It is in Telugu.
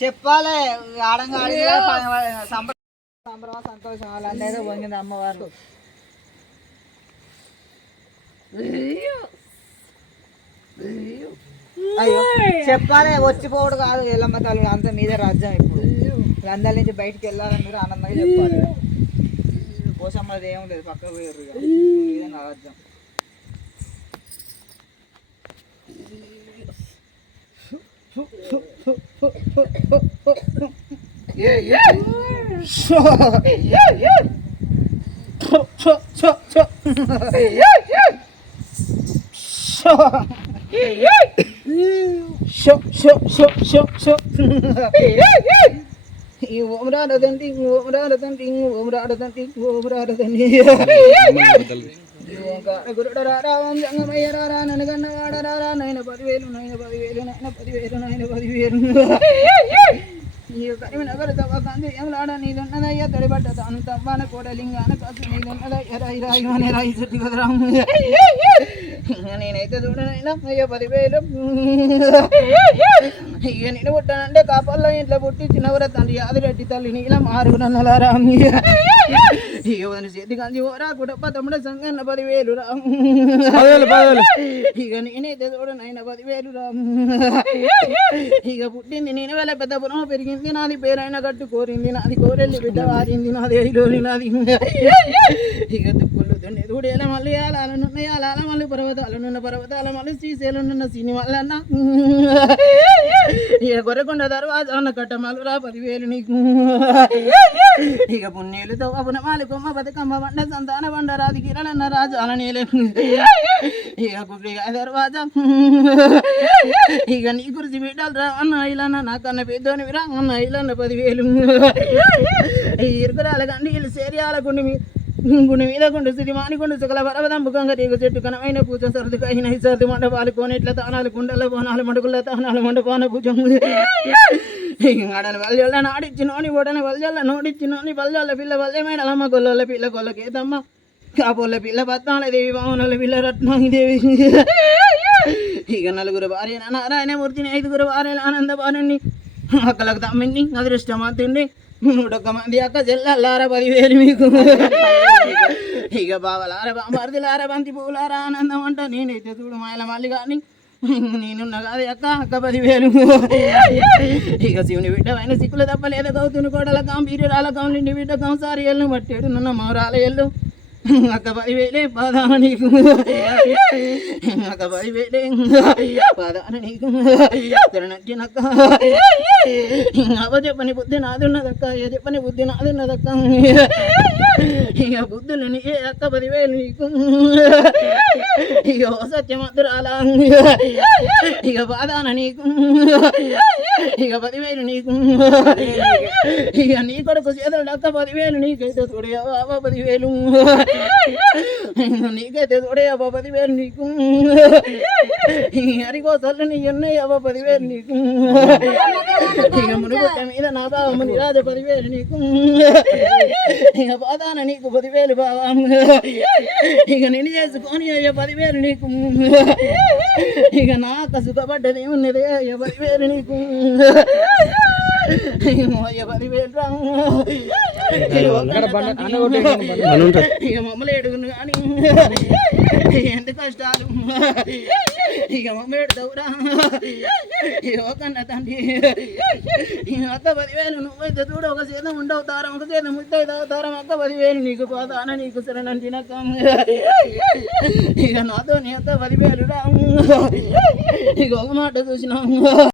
చెప్పాలి ఆడంగా సంబరం సంతోషం వాళ్ళందరూ పొంగింది అమ్మవారు. అయ్యో చెప్పాలి వచ్చిపోవడు కాదు ఎల్లమ్మ తల్లి అంతా మీదే రాజ్యం. ఇప్పుడు అందరి నుంచి బయటికి వెళ్ళాలని మీరు ఆనందంగా చెప్పాలి. పోసమ్మది ఏం లేదు పక్కకు పోయారు మీదే నా రాజ్యం. గురుడరారావం జంగమయ్యరారా ననగన్నవాడరారా నైన 10,000 నైన 10,000 నైన 10,000 నైన 10,000 ఈ కరీంనగర్ తవ్వకాంది ఏమలాడ నీదున్నదయ్య తడిబడ్డ తాను తవ్వాన కోడలింగాన కాసు నీదున్నదయ్య రాయి రాయి అనే రాయి చెట్టు కదరాము. నేనైతే చూడనైనా అయ్యో 10,000 ఇక నేను పుట్టానంటే కాపాల్లో ఇంట్లో పుట్టి చిన్నవర తండ్రి ఆదిరెడ్డి తల్లి నీలా మారుగునన్నలారా. ఇక చేతి కాంచి ఓరా కుటుంబ తమ్ముడ సంగన్న 10,000 రాము. ఇక నేనైతే చూడనైనా 10,000 రాము. ఇక పుట్టింది నేను వేళ పెద్ద పురం పెరిగింది నాది పేరైన కట్టు కోరింది నాది కోరెల్లి బిడ్డ వారింది నాది ఐలోని నాది. ఇక దుక్కులు దున్ని దూడేల మళ్ళీ ఆలాలనున్న ఆలాల మళ్ళీ పర్వతాలనున్న పర్వతాల మళ్ళీ శ్రీశైలనున్న సినిమాలన్న. ఇక గొర్రెకొండ దర్వాజాన కట్టమలురా 10,000 నీకు. ఇక పుణ్యులతో పునమాలి కొమ్మ బతుకమ్మ బండ సంతాన బండ రాది కిరణన్న రాజాల నీలే. ఇక కుర్రిగా దర్వాజా ఇక నీ కురిసి బిడ్డలు రా అన్న ఇలన్న నాకన్న పెద్దోని విరా అన్న ఇలన్న 10,000. ఇరుకురాల గండిలు సేరియాల గుండి మీద గుండు సిరిమాని గుండు సకల పరవదంబుకంగా తీగ చెట్టు కనమైన పూజ సరదుగా అయిన సర్ది మండపాలు కోనేట్ల తానాలు కుండల బోనాలు మడుగుల తానాలు మండపాన పూజ ఆడని వల్జల్ల నాడిచ్చి నోని ఓడని వల్జల్ల నోడిచ్చి నోని వల్జల్ల పిల్ల వల్లె మేడలమ్మ గొల్లల పిల్ల గొల్లకేతమ్మ కాపోళ్ళ పిల్ల పద్మాలదేవి వామనుల పిల్ల రత్నాదేవి. ఇక 4 భార్య నారాయణమూర్తిని 5 భార్యలు ఆనంద భార్యని అక్కలకు తమ్మింది అదృష్టమంతుండి 101 మంది అక్క చెల్లెల్లార 10,000 మీకు. ఇక బావలార బామర్దులార బంతి పూలార ఆనందం అంట. నేనైతే చూడు మాయల మళ్ళీ కానీ నేనున్న కాదు అక్క 10,000. ఇక శివుని బిడ్డ అయిన సిక్కులు తప్ప లేదా కౌతుని కోడల కాంబీరాల కౌలిండి బిడ్డ కంసారి ఎల్లు బట్టేడు నున్న మౌరాల ఎల్లు అక్క 10,000 పాదాన నీకు అక్క 10,000 పాదాన నీకు తిరణచ్చినక్క అవ చెప్పని బుద్ధి నాదున్నదక్క ఏ చెప్పని బుద్ధి నాదున్నదక్క ఇక బుద్ధులు నీకే అక్క 10,000 నీకు ఇక సత్యమధురాలా ఇక పాదాన నీకు ఇక 10,000 నీకు ఇక నీ కొడుకు చేతులు అక్క 10,000 నీకైతే చూడే బాబా 10,000 నీకైతే చూడే అవ్వ 10,000 నీకు అరికోసలు నీ ఉన్నాయి అవ్వ 10,000 నీకు ఇక మునుగుట్ట మీద నా బావ ముని రాజ 10,000 నీకు ఇక పాదాన నీకు 10,000 బావా ఇక నేను చేసుకొని అయ్యా 10,000 నీకు ఇక నాకు సుఖపడ్డది ఉన్నదే అయ్యా 10,000 నీకు అయ్యా 10,000 రా ఇక మమ్మల్ని ఎడుగును కానీ ఎంత కష్టాలు ఇక మమ్మ ఎడుతావురా ఇక కన్న తండ్రి అక్క 10,000 నువ్వైతే చూడు ఒక సీతం ఉండవు తారం ఒక సీతం ముద్దైతే తారం అక్క 10,000 నీకు పోతాన నీకు శరణంటినక్క ఇక నాతో నీ అక్క 10,000 రా ఇక ఒక మాట చూసినా